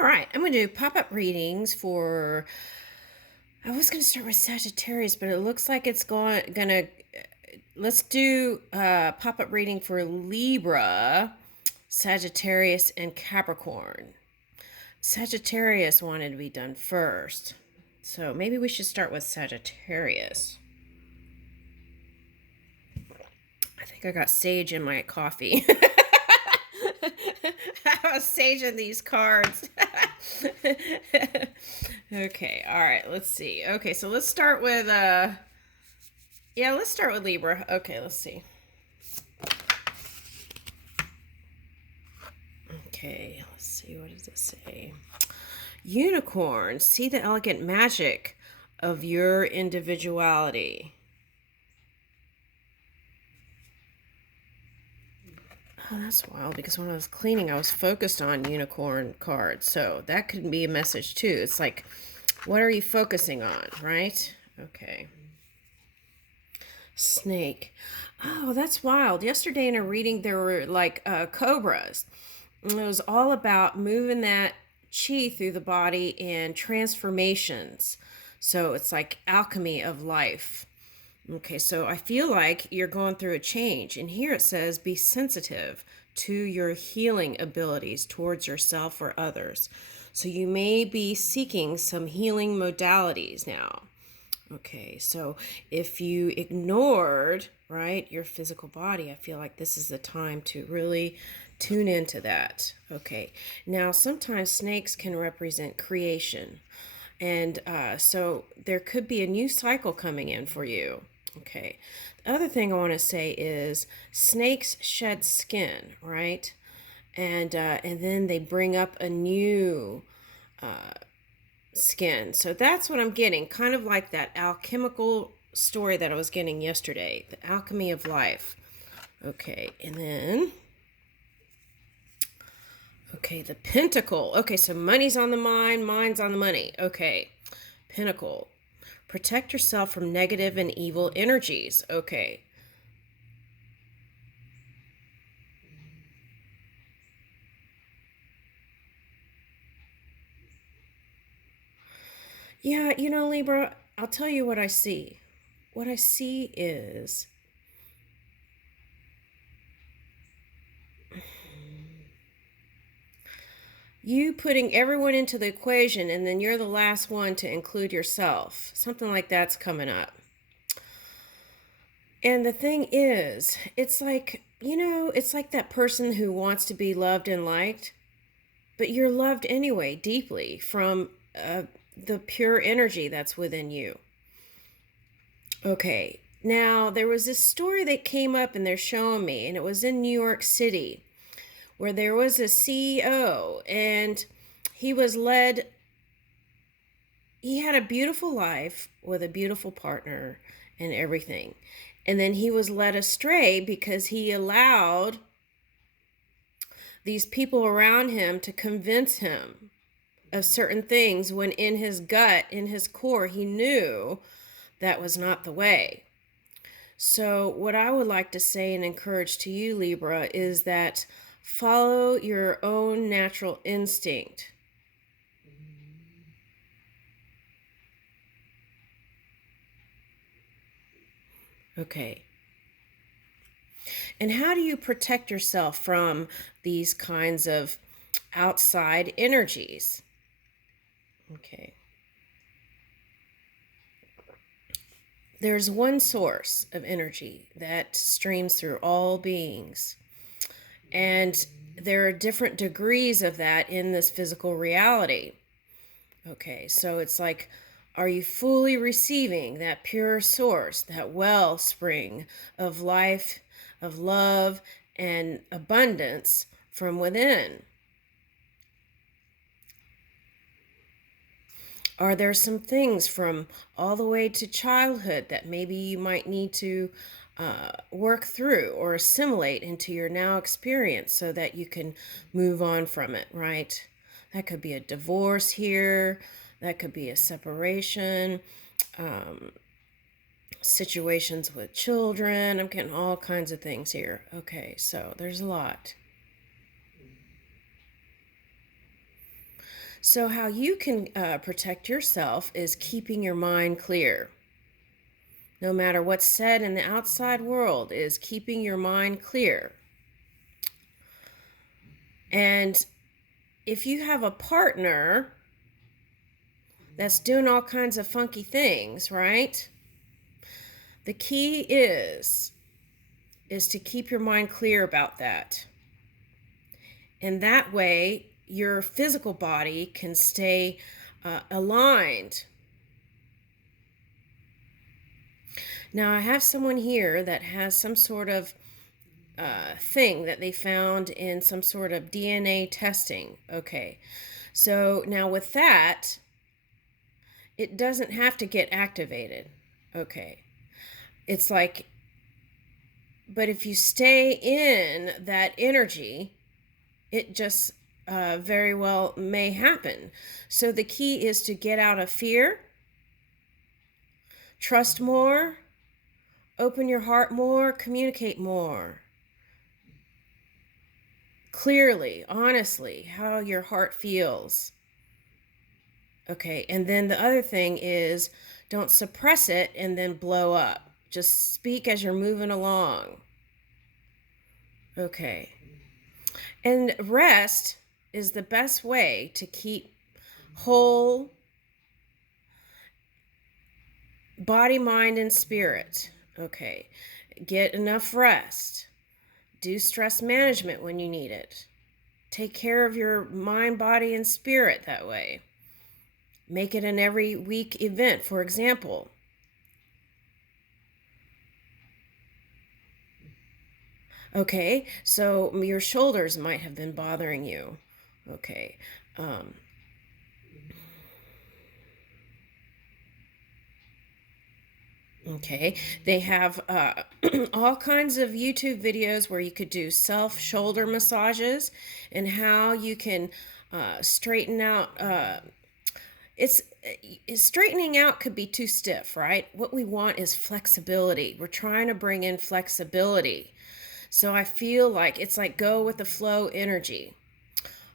All right, I'm going to do pop-up readings for. I was going to start with Sagittarius, but it looks like it's gonna. Let's do pop-up reading for Libra, Sagittarius, and Capricorn. Sagittarius wanted to be done first, so maybe we should start with Sagittarius. I think I got sage in my coffee. I was saging these cards. Okay, all right, let's see. Okay, so let's start with let's start with Libra. Okay, let's see. Okay, let's see, what does it say? Unicorn, see the elegant magic of your individuality. Oh, that's wild, because when I was cleaning, I was focused on unicorn cards. So that could be a message too. It's like, what are you focusing on, right? Okay. Snake. Oh, that's wild. Yesterday in a reading, there were like cobras. And it was all about moving that chi through the body and transformations. So it's like alchemy of life. Okay, so I feel like you're going through a change. And here it says, be sensitive to your healing abilities towards yourself or others. So you may be seeking some healing modalities now. Okay, so if you ignored, right, your physical body, I feel like this is the time to really tune into that. Okay, now sometimes snakes can represent creation. And so there could be a new cycle coming in for you. Okay. The other thing I want to say is snakes shed skin, right? And then they bring up a new skin. So that's what I'm getting, kind of like that alchemical story that I was getting yesterday, the alchemy of life. Okay, and then the pentacle. Okay, so money's on the mind, mind's on the money. Okay, Pinnacle. Protect yourself from negative and evil energies. Okay. Yeah, Libra, I'll tell you what I see. What I see is you putting everyone into the equation and then you're the last one to include yourself. Something like that's coming up. And the thing is, it's like, it's like that person who wants to be loved and liked, but you're loved anyway, deeply, from the pure energy that's within you. Okay, now there was this story that came up and they're showing me, and it was in New York City, where there was a CEO and he was led, he had a beautiful life with a beautiful partner and everything. And then he was led astray because he allowed these people around him to convince him of certain things when in his gut, in his core, he knew that was not the way. So what I would like to say and encourage to you, Libra, is that follow your own natural instinct. Okay. And how do you protect yourself from these kinds of outside energies? Okay. There's one source of energy that streams through all beings. And there are different degrees of that in this physical reality. Okay, so it's like, are you fully receiving that pure source, that wellspring of life, of love, and abundance from within? Are there some things from all the way to childhood that maybe you might need to work through or assimilate into your now experience so that you can move on from it, right? That could be a divorce here. That could be a separation, situations with children. I'm getting all kinds of things here. Okay, so there's a lot. So, how you can protect yourself is keeping your mind clear. No matter what's said in the outside world, is keeping your mind clear. And if you have a partner that's doing all kinds of funky things, right? The key is to keep your mind clear about that. And that way, your physical body can stay aligned. Now, I have someone here that has some sort of thing that they found in some sort of DNA testing. Okay. So now with that, it doesn't have to get activated. Okay. It's like, but if you stay in that energy, it just very well may happen. So the key is to get out of fear, trust more, open your heart more, communicate more. Clearly, honestly, how your heart feels. Okay, and then the other thing is don't suppress it and then blow up. Just speak as you're moving along. Okay. And rest is the best way to keep whole body, mind, and spirit. Okay. Get enough rest. Do stress management when you need it. Take care of your mind, body, and spirit that way. Make it an every week event. For example, okay, so your shoulders might have been bothering you. Okay. Okay, they have all kinds of YouTube videos where you could do self shoulder massages and how you can straighten out. It's straightening out could be too stiff, right? What we want is flexibility. We're trying to bring in flexibility. So I feel like it's like go with the flow energy.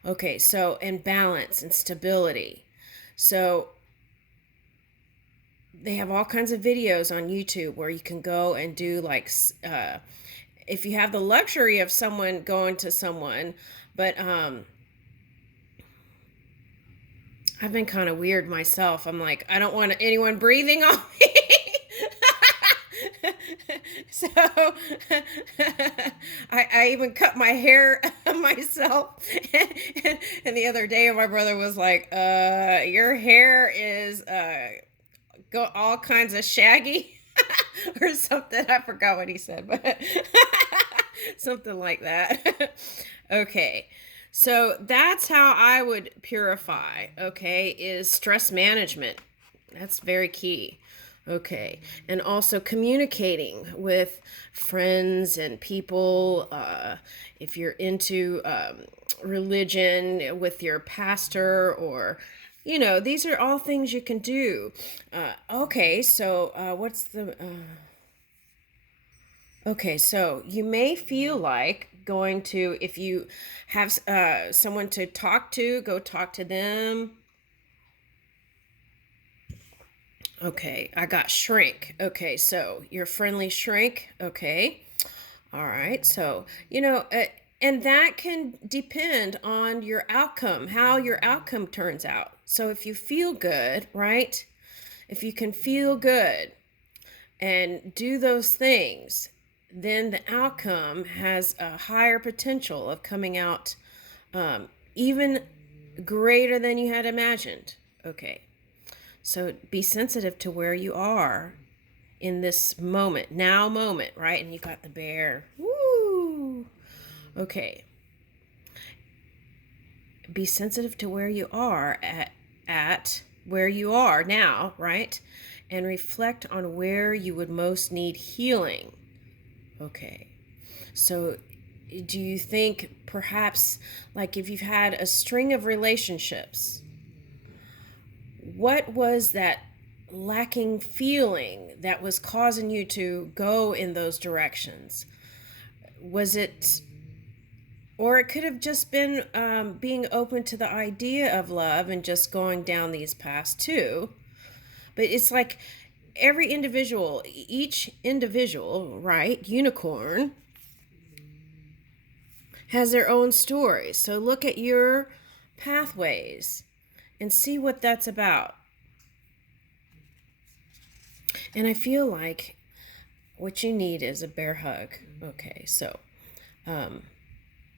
Okay, so and balance and stability. So they have all kinds of videos on YouTube where you can go and do like if you have the luxury of someone going to someone, but I've been kind of weird myself. I'm like, I don't want anyone breathing on me. So I even cut my hair myself. And the other day my brother was like, your hair is go all kinds of shaggy or something. I forgot what he said, but something like that. Okay. So that's how I would purify, okay, is stress management. That's very key. Okay. And also communicating with friends and people. If you're into religion, with your pastor, or, these are all things you can do. Okay. So what's the. Okay, so you may feel like going to, if you have someone to talk to, go talk to them. Okay, I got shrink. Okay, so your friendly shrink. Okay, all right. So, and that can depend on your outcome, how your outcome turns out. So if you feel good, right? If you can feel good and do those things, then the outcome has a higher potential of coming out even greater than you had imagined. Okay, so be sensitive to where you are in this now moment, right? And you got the bear. Woo! Okay. Be sensitive to where you are at where you are now, right? And reflect on where you would most need healing. Okay. So do you think perhaps, like, if you've had a string of relationships, what was that lacking feeling that was causing you to go in those directions? Was it Or it could have just been being open to the idea of love and just going down these paths too. But it's like every individual, each individual, right, unicorn, has their own story. So look at your pathways and see what that's about. And I feel like what you need is a bear hug. Okay, so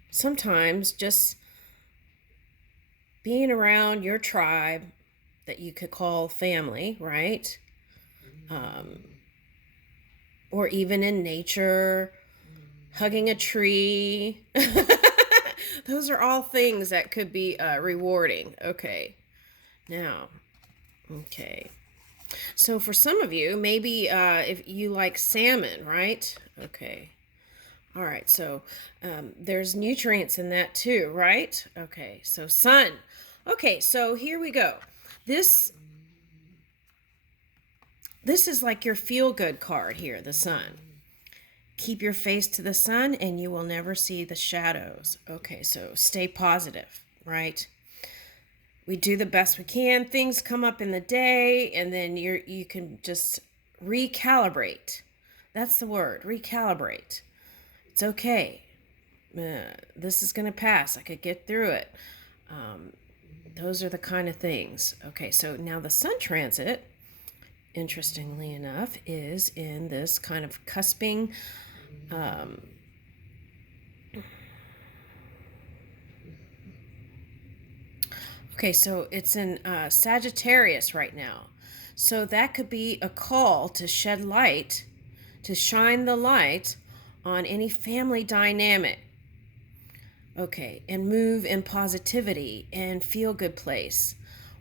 sometimes just being around your tribe that you could call family, right? Or even in nature, hugging a tree. Those are all things that could be rewarding. Okay, now, okay. So for some of you, maybe if you like salmon, right? Okay. All right, so there's nutrients in that too, right? Okay, so sun. Okay, so here we go. This is like your feel-good card here, the sun. Keep your face to the sun and you will never see the shadows. Okay, so stay positive, right? We do the best we can. Things come up in the day and then you can just recalibrate. That's the word, recalibrate. It's okay. This is going to pass. I could get through it. Those are the kind of things. Okay, so now the sun transit, interestingly enough, is in this kind of cusping. Okay, so it's in Sagittarius right now. So that could be a call to shed light, to shine the light on any family dynamic. Okay, and move in positivity and feel good place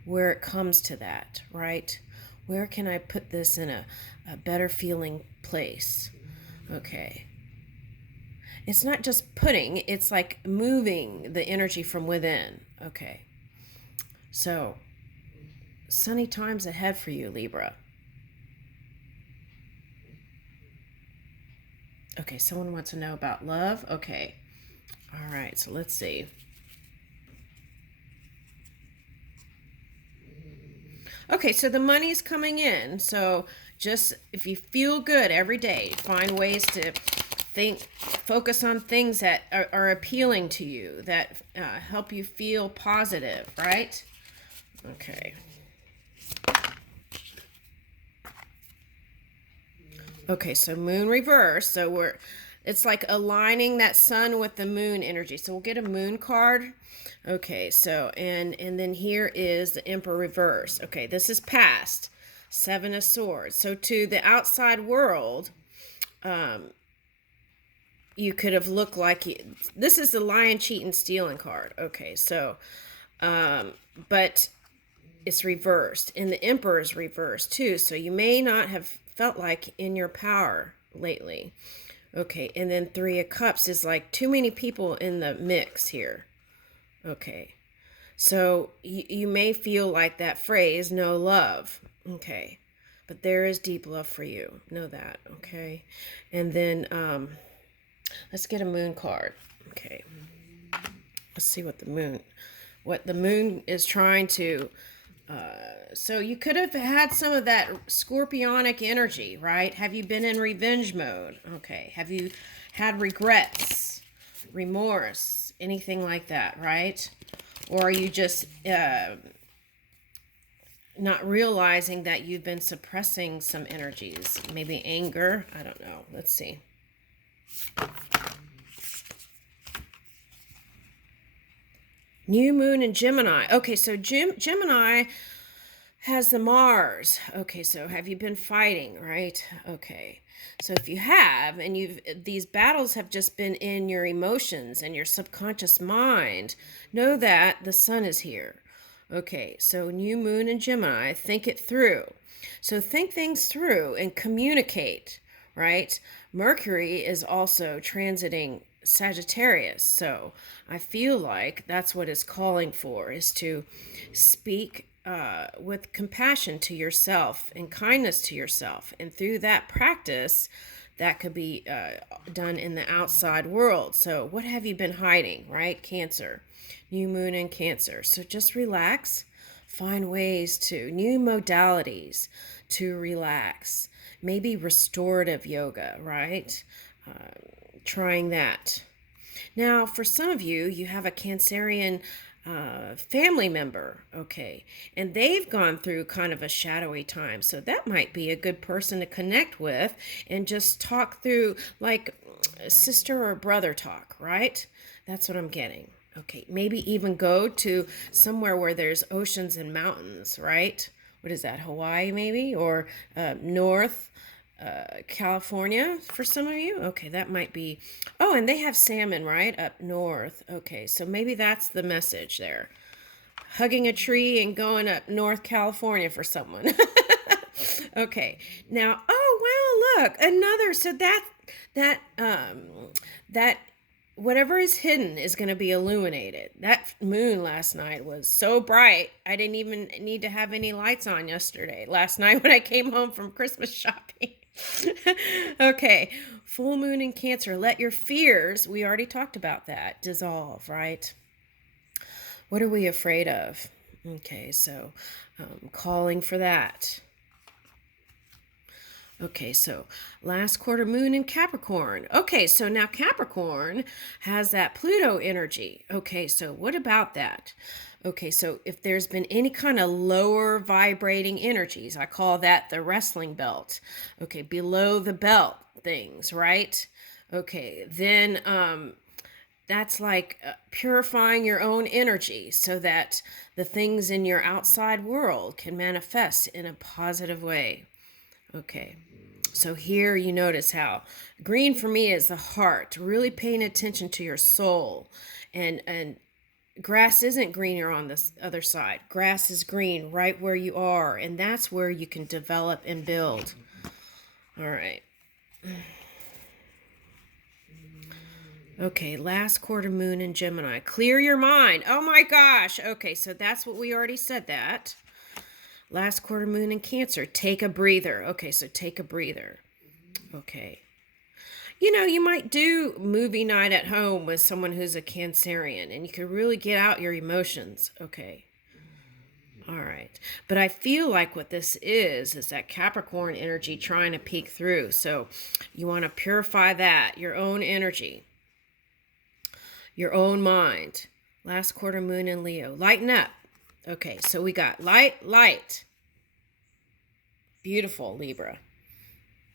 where it comes to that, right? Where can I put this in a better feeling place? Okay. It's not just putting, it's like moving the energy from within. Okay. So, sunny times ahead for you, Libra. Okay, someone wants to know about love. Okay. All right, so let's see. Okay, so the money's coming in. So just if you feel good every day, find ways to focus on things that are appealing to you, that help you feel positive, right? Okay. Okay, so moon reverse. So it's like aligning that sun with the moon energy. So we'll get a moon card. Okay, so and then here is the Emperor reverse. Okay, this is past. Seven of Swords. So to the outside world, you could have looked like this is the Lion, Cheating, Stealing card. Okay, so but it's reversed, and the Emperor is reversed too. So you may not have felt like in your power lately. Okay, and then Three of Cups is like too many people in the mix here. Okay, so you may feel like that phrase, no love. Okay, but there is deep love for you. Know that. Okay, and then let's get a moon card. Okay, let's see what the moon is trying to. So you could have had some of that scorpionic energy, right? Have you been in revenge mode? Okay. Have you had regrets, remorse, anything like that, right? Or are you just not realizing that you've been suppressing some energies? Maybe anger? I don't know. Let's see. New moon in Gemini. Okay, so Gemini has the Mars. Okay, so have you been fighting, right? Okay. So if you have, and these battles have just been in your emotions and your subconscious mind, know that the sun is here. Okay, so new moon in Gemini, think it through. So think things through and communicate, right? Mercury is also transiting Sagittarius. So I feel like that's what it's calling for, is to speak with compassion to yourself and kindness to yourself. And through that practice, that could be done in the outside world. So what have you been hiding, right? Cancer, new moon in Cancer. So just relax, find ways to, new modalities to relax. Maybe restorative yoga, right? Trying that. Now, for some of you, you have a Cancerian family member, okay, and they've gone through kind of a shadowy time. So that might be a good person to connect with and just talk through, like sister or brother talk, right? That's what I'm getting. Okay, maybe even go to somewhere where there's oceans and mountains, right? What is that, Hawaii maybe? Or North California for some of you? Okay, that might be. Oh, and they have salmon, right? Up north. Okay, so maybe that's the message there. Hugging a tree and going up North California for someone. Okay, now, oh, wow, look, another. So that whatever is hidden is going to be illuminated. That moon last night was so bright, I didn't even need to have any lights on last night when I came home from Christmas shopping. Okay, full moon in Cancer. Let your fears, we already talked about that, dissolve, right? What are we afraid of? Okay, so calling for that. Okay, so last quarter moon in Capricorn. Okay, so now Capricorn has that Pluto energy. Okay, so what about that? Okay, so if there's been any kind of lower vibrating energies, I call that the wrestling belt. Okay, below the belt things, right? Okay, then that's like purifying your own energy so that the things in your outside world can manifest in a positive way. Okay, so here you notice how green for me is the heart, really paying attention to your soul. And grass isn't greener on this other side. Grass is green right where you are, and that's where you can develop and build. All right. Okay, last quarter moon in Gemini. Clear your mind. Oh my gosh. Okay, so that's what we already said that. Last quarter moon in Cancer. Take a breather. Okay, so take a breather. Okay. You know, you might do movie night at home with someone who's a Cancerian and you can really get out your emotions. Okay. All right. But I feel like what this is that Capricorn energy trying to peek through. So you want to purify that, your own energy, your own mind. Last quarter moon in Leo. Lighten up. Okay, so we got light. Beautiful, Libra.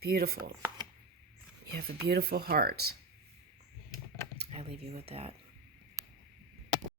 Beautiful. You have a beautiful heart. I leave you with that.